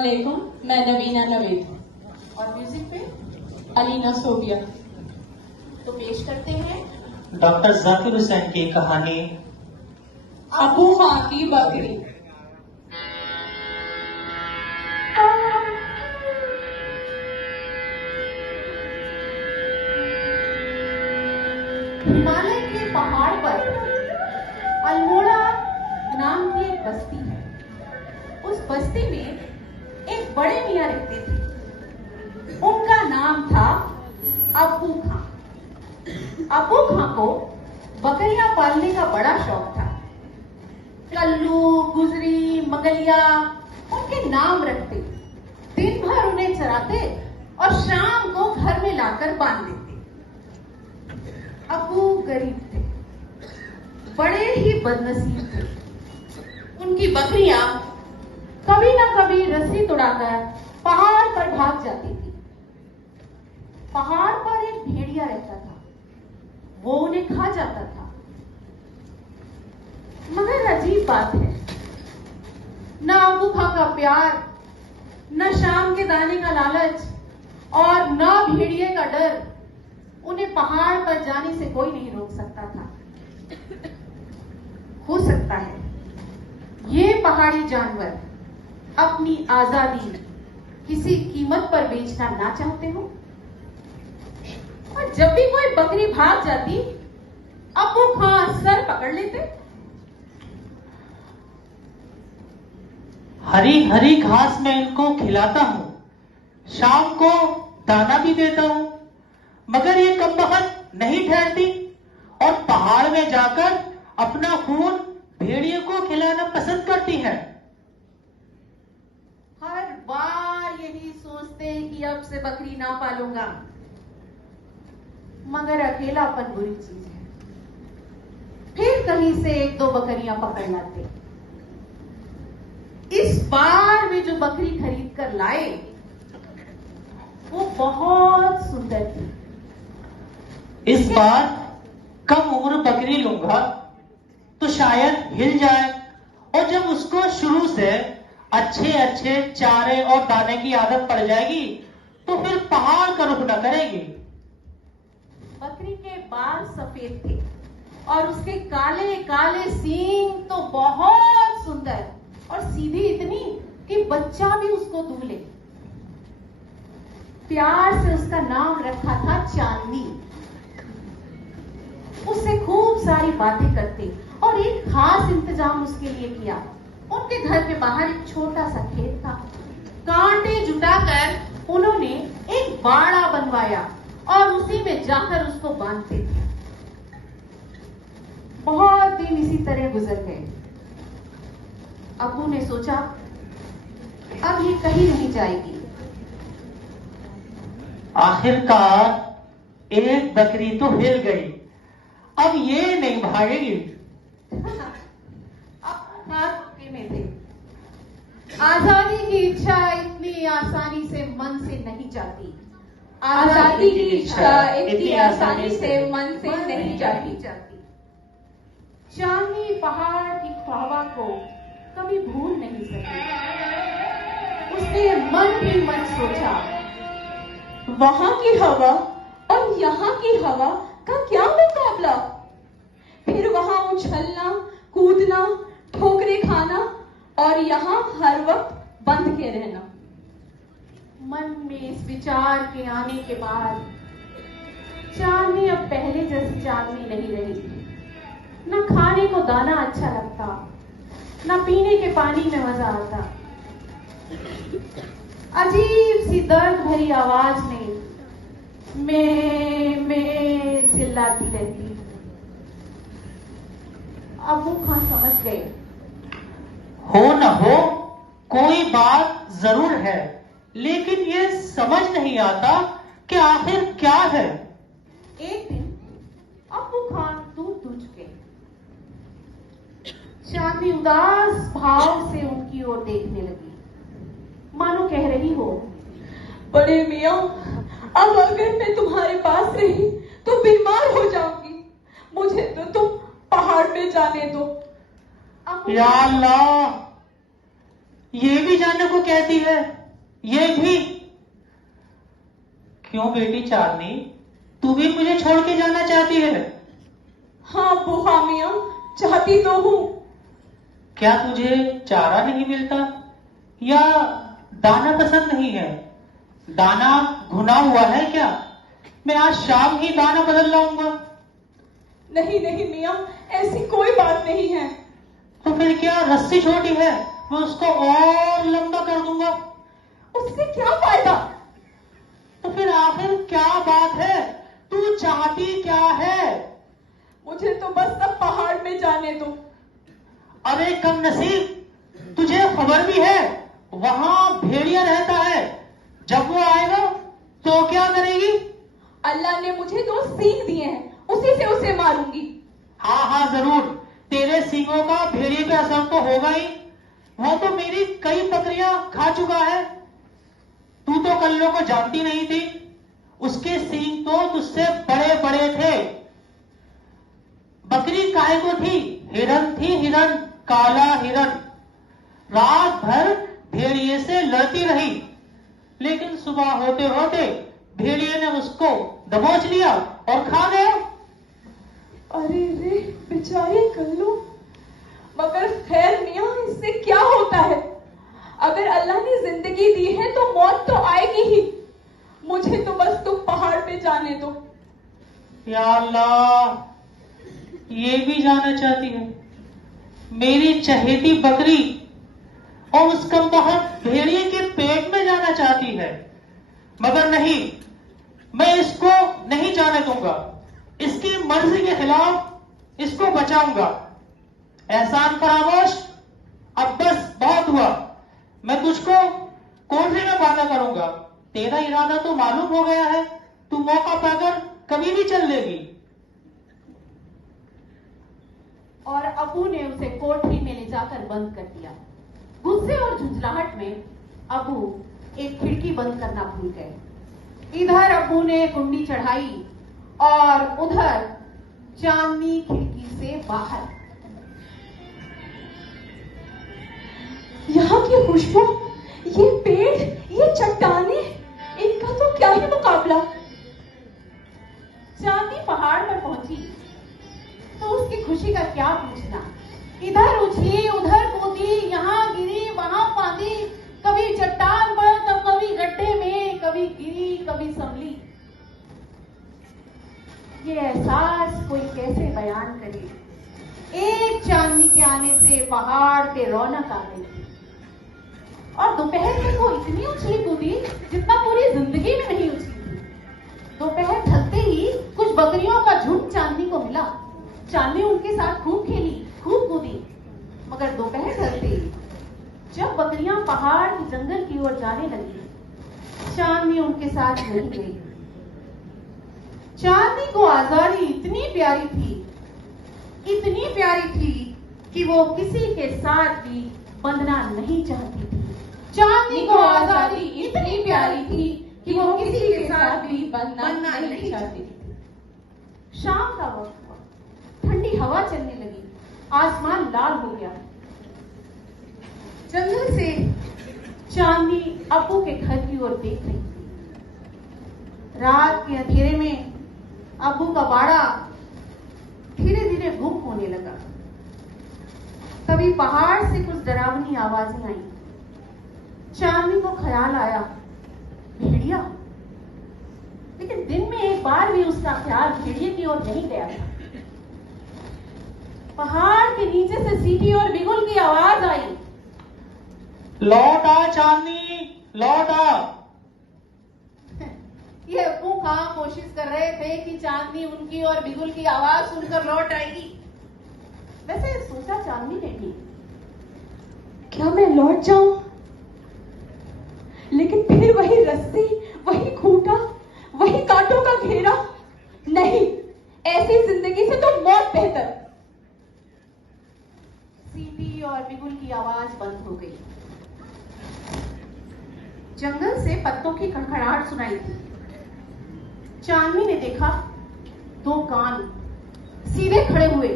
अस्सलामुअलैकुम, मैं नवीना नवेद। और म्यूजिक पे अलीना सोबिया। तो पेश करते हैं डॉक्टर जाकिर हुसैन की कहानी अबू खां की बकरी। हिमालय के पहाड़ पर अल्मोड़ा नाम की एक बस्ती है। उस बस्ती में एक बड़े मियाँ रहते थे। उनका नाम था अबू खां। अबू खां को बकरियां पालने का बड़ा शौक था। कल्लू, गुजरी, मगलिया उनके नाम रखते, दिन भर उन्हें चराते और शाम को घर में लाकर बांध देते। अबू गरीब थे, बड़े ही बदनसीब थे। उनकी बकरियां कभी ना कभी रस्सी तुड़ाकर पहाड़ पर भाग जाती थी। पहाड़ पर एक भेड़िया रहता था, वो उन्हें खा जाता था। मगर अजीब बात है, न अबू खां का प्यार, न शाम के दाने का लालच और न भेड़िए का डर उन्हें पहाड़ पर जाने से कोई नहीं रोक सकता था। हो सकता है ये पहाड़ी जानवर अपनी आजादी किसी कीमत पर बेचना ना चाहते हो। और जब भी कोई बकरी भाग जाती, अबू खां सर पकड़ लेते। हरी हरी घास में इनको खिलाता हूँ, शाम को दाना भी देता हूँ, मगर ये कमबख्त नहीं ठहरती और पहाड़ में जाकर अपना खून भेड़िए को खिलाना पसंद करती है। हर बार यही सोचते कि अब से बकरी ना पालूंगा, मगर अकेलापन बुरी चीज है। फिर कहीं से एक दो बकरियां पकड़ लाते। इस बार वे जो बकरी खरीद कर लाए वो बहुत सुंदर थी। इस बार कम उम्र बकरी लूंगा तो शायद हिल जाए, और जब उसको शुरू से अच्छे अच्छे चारे और दाने की आदत पड़ जाएगी तो फिर पहाड़ का रुख न करेगी। बकरी के बाल सफेद थे और उसके काले काले सींग तो बहुत सुंदर और सीधी इतनी कि बच्चा भी उसको दूले। प्यार से उसका नाम रखा था चांदनी। उससे खूब सारी बातें करते और एक खास इंतजाम उसके लिए किया। उनके घर के बाहर एक छोटा सा खेत था। कांटे जुटाकर उन्होंने एक बाड़ा बनवाया और उसी में जाकर उसको बांधते थे। बहुत दिन इसी तरह गुजर गए। अबू ने सोचा अब ये कहीं नहीं जाएगी। आखिरकार एक बकरी तो हिल गई, अब ये नहीं भागेगी। अब हाथ में थे। आजादी की इच्छा इतनी आसानी से मन से नहीं जाती। आजादी की इच्छा इतनी आसानी से मन से नहीं जाती। चांदनी पहाड़ की ख्वाबा को कभी भूल नहीं सकी। उसने मन ही मन सोचा, वहां की हवा और यहाँ की हवा का क्या मुकाबला। फिर वहां उछलना, कूदना, ठोकरे खाना और यहाँ हर वक्त बंद के रहना। मन में इस विचार के आने के बाद चांदनी अब पहले जैसी चांदनी नहीं रही। न खाने को दाना अच्छा लगता, न पीने के पानी में मजा आता। अजीब सी दर्द भरी आवाज में मैं चिल्लाती रहती। अबू खां समझ गए, हो न हो कोई बात जरूर है, लेकिन ये समझ नहीं आता कि आखिर क्या है। एक दिन अबू खां दूध दूध चुके। चांदनी उदास भाव से उनकी ओर देखने लगी, मानो कह रही हो, बड़े मियाँ, अब अगर मैं तुम्हारे पास रही तो बीमार हो जाऊंगी। मुझे तो तुम पहाड़ पे जाने दो। या अल्लाह, ये भी जानने को कहती है, ये भी। क्यों बेटी चांदनी, तू भी मुझे छोड़ के जाना चाहती है? हाँ बुआ मियाँ, चाहती तो हूँ। क्या तुझे चारा नहीं मिलता या दाना पसंद नहीं है? दाना घुना हुआ है क्या? मैं आज शाम ही दाना बदल लाऊंगा। नहीं नहीं मियाँ, ऐसी कोई बात नहीं है। तो फिर क्या, रस्सी छोटी है, मैं उसको और लंबा कर दूंगा। उससे क्या फायदा? तो फिर आखिर क्या बात है? तू चाहती क्या है? मुझे तो बस अब पहाड़ में जाने दो। अरे कम नसीब, तुझे खबर भी है वहां भेड़िया रहता है। जब वो आएगा तो क्या करेगी? अल्लाह ने मुझे 2 सींग दिए हैं, उसी से उसे मारूंगी। हाँ हाँ जरूर, तेरे सींगों का भेड़िए पे असर तो होगा ही। वो तो मेरी कई बकरियां खा चुका है। तू तो कल्लो को जानती नहीं थी, उसके सींग तो तुझसे बड़े बड़े थे। बकरी काहे को थी? हिरन थी, हिरन, काला हिरन। रात भर भेड़िए से लड़ती रही, लेकिन सुबह होते होते भेड़िए ने उसको दबोच लिया और खा गया। अरे रे बेचारी कल्लू। मगर खैर मियाँ, इससे क्या होता है? अगर अल्लाह ने जिंदगी दी है तो मौत तो आएगी ही। मुझे तो बस तुम पहाड़ पे जाने दो। या अल्लाह, ये भी जाना चाहती है मेरी चहेती बकरी, और उस कमबख्त भेड़िए के पेट में जाना चाहती है। मगर नहीं, मैं इसको नहीं जाने दूंगा। इसकी मर्जी के खिलाफ इसको बचाऊंगा। एहसान फरामोश, अब बस बहुत हुआ। मैं तुझको कोठरी में बांधा करूंगा। तेरा इरादा तो मालूम हो गया है, तू मौका पाकर कभी भी चल लेगी। और अबू ने उसे कोठरी में ले जाकर बंद कर दिया। गुस्से और झुंझलाहट में अबू एक खिड़की बंद करना भूल गए। इधर अबू ने कुंडी चढ़ाई और उधर चांदनी खिड़की से बाहर। यहाँ की खुशबू, ये पेड़, ये चट्टाने, इनका तो क्या ही मुकाबला। चांदनी पहाड़ पर पहुंची तो उसकी खुशी का क्या पूछना। इधर उछली, उधर कूदी, यहाँ गिरी, वहां फांदी, कभी चट्टान पर तो कभी गड्ढे में, कभी गिरी, कभी संभली। ये एहसास कोई कैसे बयान करे। एक चांदनी के आने से पहाड़ पे रौनक आ गई थी। और दोपहर में वो इतनी उछली कूदी जितना पूरी जिंदगी में नहीं उछली थी। दोपहर ढलते ही कुछ बकरियों का झुंड चांदनी को मिला। चांदनी उनके साथ खूब खेली, खूब कूदी। मगर दोपहर ढलते ही जब बकरियां पहाड़ के जंगल की ओर जाने लगी, चांदनी उनके साथ नहीं गई। चांदनी को आजादी इतनी प्यारी थी कि वो किसी के साथ भी बंधना नहीं चाहती थी। चांदनी को आजादी इतनी प्यारी थी कि वो किसी के साथ भी बंधना नहीं चाहती थी। शाम का वक्त हुआ, ठंडी हवा चलने लगी, आसमान लाल हो गया। जंगल से चांदनी अब्बू के घर की ओर देख रही थी। रात के अंधेरे में अब्बू का बाड़ा धीरे धीरे गुम होने लगा। तभी पहाड़ से कुछ डरावनी आवाजें आई। चांदनी को ख्याल आया, भेड़िया। लेकिन दिन में एक बार भी उसका ख्याल भेड़िए की ओर नहीं गया था। पहाड़ के नीचे से सीटी और बिगुल की आवाज आई। लौट आ चांदनी, लौट आ। ये अब्बू कहाँ कोशिश कर रहे थे कि चांदनी उनकी और बिगुल की आवाज सुनकर लौट आएगी। वैसे सोचा चांदनी ने भी, क्या मैं लौट जाऊं? लेकिन फिर वही रस्सी, वही खूंटा, वही कांटों का घेरा। नहीं, ऐसी जिंदगी से तो मौत बेहतर। सीटी और बिगुल की आवाज बंद हो गई। जंगल से पत्तों की खड़खड़ाहट सुनाई दी। चांदनी ने देखा 2 कान सीधे खड़े हुए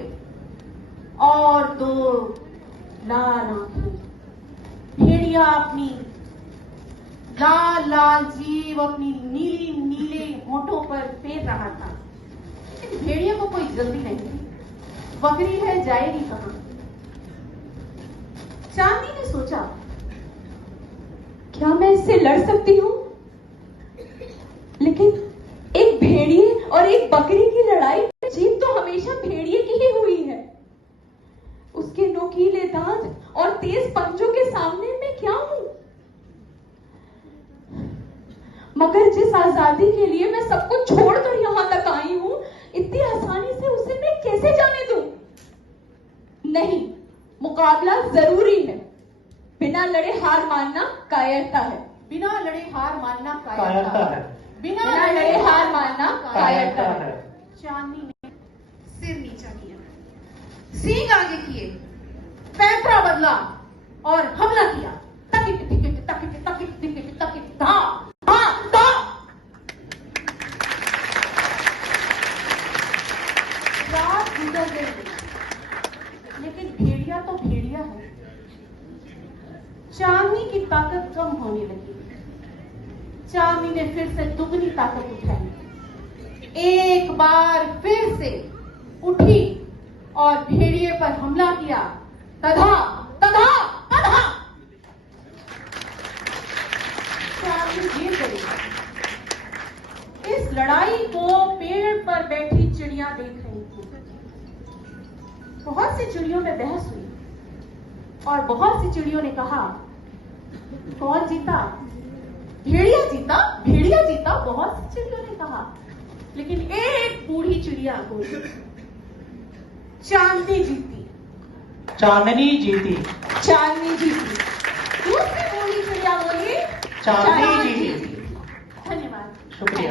और 2 लाल आंखें भेड़िए भेड़िया अपनी लाल लाल जीभ अपनी नीली नीले होठों पर फेर रहा था। लेकिन भेड़िया को कोई जल्दी नहीं थी। बकरी है, जाएगी कहां? चांदनी ने सोचा, क्या मैं इससे लड़ सकती हूँ? लेकिन एक भेड़िए और एक बकरी की लड़ाई में जीत तो हमेशा भेड़िए की ही हुई है। उसके नोकीले दांत और तेज पंजों के सामने मैं क्या हूं? मगर जिस आजादी के लिए मैं सब कुछ छोड़कर यहां तक आई हूं, इतनी आसानी से उसे मैं कैसे जाने दूं? नहीं, मुकाबला जरूरी है। बिना लड़े हार मानना कायरता है। बिना लड़े हार मानना कायरता है। बिना लड़े हार मानना कायरता है। चांदनी ने सिर नीचा किया, सींग आगे किए, पैंतरा बदला और हमला किया। तकिट टिकिट तकिट तकिट टिकिट तकिट धा धा धा। रात गुजर गई, लेकिन भेड़िया तो भेड़िया है। चांदनी की ताकत कम होने लगी। चांदनी ने फिर से दुगनी ताकत उठाई। एक बार फिर से उठी और भेड़िए पर हमला किया। तधा तधा तधा। चांदनी जीत गई। इस लड़ाई को पेड़ पर बैठी चिड़िया देख रही थी। बहुत सी चिड़ियों में बहस हुई और बहुत सी चिड़ियों ने कहा, कौन जीता? भेड़िया जीता, भेड़िया जीता। बहुत सी चिड़ियों ने कहा, लेकिन एक बूढ़ी चिड़िया बोली, चांदनी जीती। चांदनी जीती। चांदनी जीती। दूसरी बूढ़ी चिड़िया बोली, चांदनी जीती। धन्यवाद। शुक्रिया।